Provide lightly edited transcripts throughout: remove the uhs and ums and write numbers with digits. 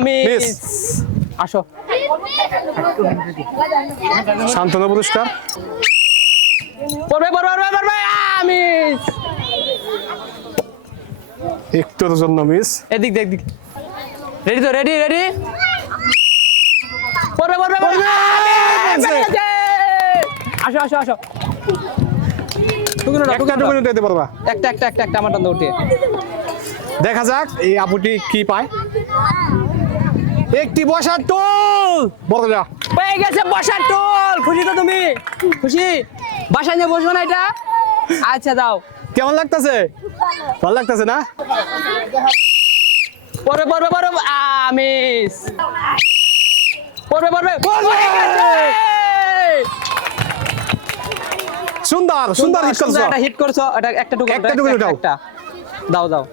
আমি আসো শান্তনু পুরস্কার পড়বে পড়বে পড়বে পড়বে আমি একটুর জন্য মিস। এদিক দেখ দিক রেডি তো রেডি রেডি পড়বে পড়বে পড়বে আসো আসো আসো একটা টুকুনি দিতে পারবা। একটা একটা একটা একটা আমার টান উঠে দেখা যাক এই আপুটি কি পায়। একটি বসার টুল বড় যা পেয়ে গেছে বসার টুল। খুশি তো তুমি? খুশি? বাসায় নিয়ে বসবো না এটা? আচ্ছা দাও। কেমন লাগতেছে? ভালো লাগতেছে না? পড়বে পড়বে পড়বে আমিস পড়বে পড়বে পড়বে! সুন্দর সুন্দর হিট করছো। এটা হিট করছো। এটা একটা টুকরো একটা টুকরো দাও। একটা দাও দাও।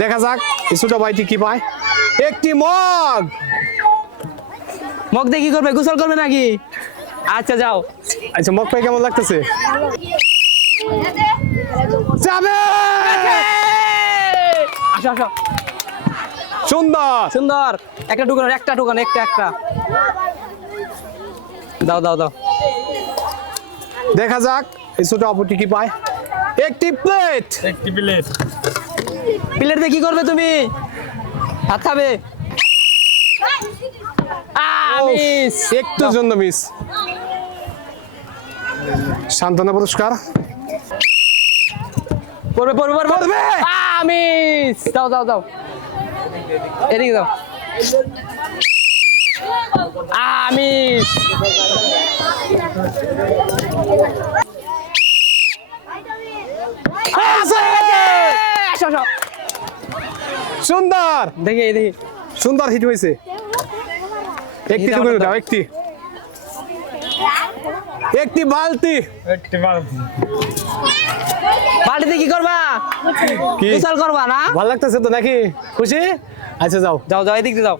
দেখা যাক এই ছোট ভাইটি কি পায়। একটি মগ। মগ দিয়ে কি করবে? গোসল করবে নাকি? আচ্ছা যাও। আচ্ছা মগ পাই কেমন লাগতেছে? যাবে আসো আসো সুন্দর সুন্দর একটা টুকরো একটা টুকরো একটা একটা দাও দাও দাও। দেখা যাক এই ছোট আপুটি কি পায়। একটি প্লেট। প্লেট দিয়ে কি করবে তুমি? ভাত খাবে? মিস একটু জন্য মিস। শান্তনা পুরস্কার পড়বে পড়বে পড়বে পড়বে। মিস দাও দাও দাও এদিকে দাও। মিস আসো আসো সুন্দর দেখি দেখি সুন্দর হিট হয়েছে। একটি হিট টুকুনি আমার দাও। একটি একটি বালতি। বাড়িতে কি করবা? কি গোসল করবা না? ভালো লাগতেছে তো নাকি? খুশি? আচ্ছা যাও। যাও যাও এদিক দিয়ে যাও।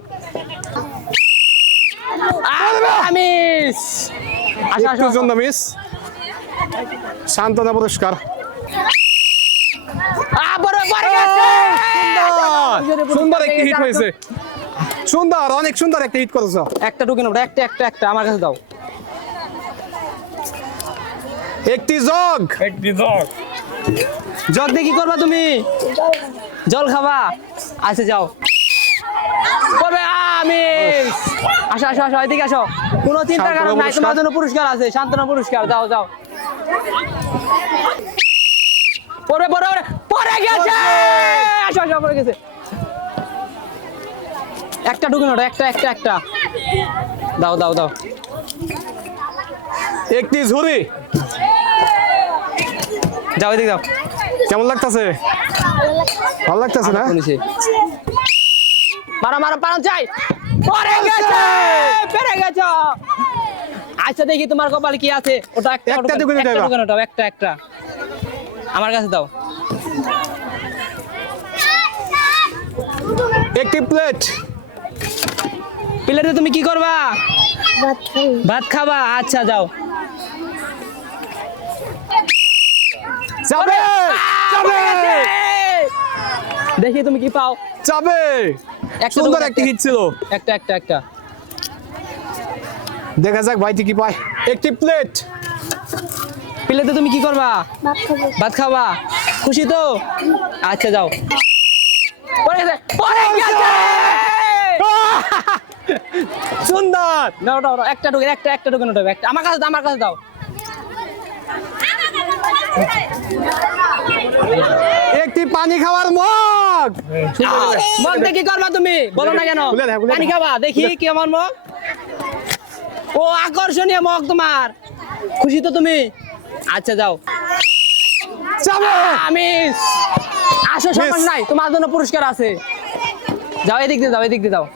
মিস আসো আসো একটুর জন্য মিস। শান্তনা পুরস্কার পড়বে পড়ে গেছে। সুন্দর সুন্দর একটি হিট হয়েছে। সুন্দর অনেক সুন্দর একটা হিট করেছো। একটা টুকিন একটা একটা একটা আমার কাছে দাও। একটি জগ। জগ দিয়ে কি করবা তুমি? জল খাবা? আচ্ছা যাও। পড়বে মিস আসো আসো আসো এদিকে আসো। কোনো চিন্তার কারণ নাই, তোমার জন্য পুরস্কার আছে। শান্তনা পুরস্কার দাও যাও। পড়বে পড়বে পড়বে পড়ে গেছে। আসো আসো পড়ে গেছে। একটা টুকিন একটা একটা একটা দাও দাও দাও। একটি ঝুড়ি। যাও এদিকে যাও। কেমন লাগতেছে? ভালো লাগতেছে না? শুনেছি মারা মারা পারো চাই। পড়ে গেছে পেরে গেছো। আচ্ছা দেখি তোমার কপালে কি আছে। ওটা একটা একটা টুকুনি একটা দেবা। টুকুন ওটা একটা একটা আমার কাছে দাও। একটি প্লেট। প্লেটে তুমি কি করবা? ভাত খাবা? আচ্ছা যাও। যাবে যাবে দেখি তুমি কি পাও। যাবে। একটা সুন্দর টুকুন, একটি হিট ছিল। একটা একটা একটা দেখা যাক ভাইটি কি পায়। একটি প্লেট। প্লেটে তুমি কি করবা? ভাত খাবা? খুশি তো? আচ্ছা যাও। পড়ে গেছে পড়ে গেছে। সুন্দর নাও নাও নাও, একটা টুকুন একটা একটা টুকুন ওটা একটা আমার কাছে দাও আমার কাছে দাও। একটি পানি খাওয়ার মগ। মগ দিয়ে কি করবা তুমি? বলো না কেন? খুলে দাও, খুলে দাও। পানি খাবা? দেখি কি আমার মগ। ও আকর্ষণীয় মগ তোমার। খুশি তো তুমি? আচ্ছা যাও। যাবে মিস আসো সমস্যা নাই, তোমার জন্য পুরস্কার আছে। যাও এদিক দিয়ে যাও এদিক দিয়ে যাও।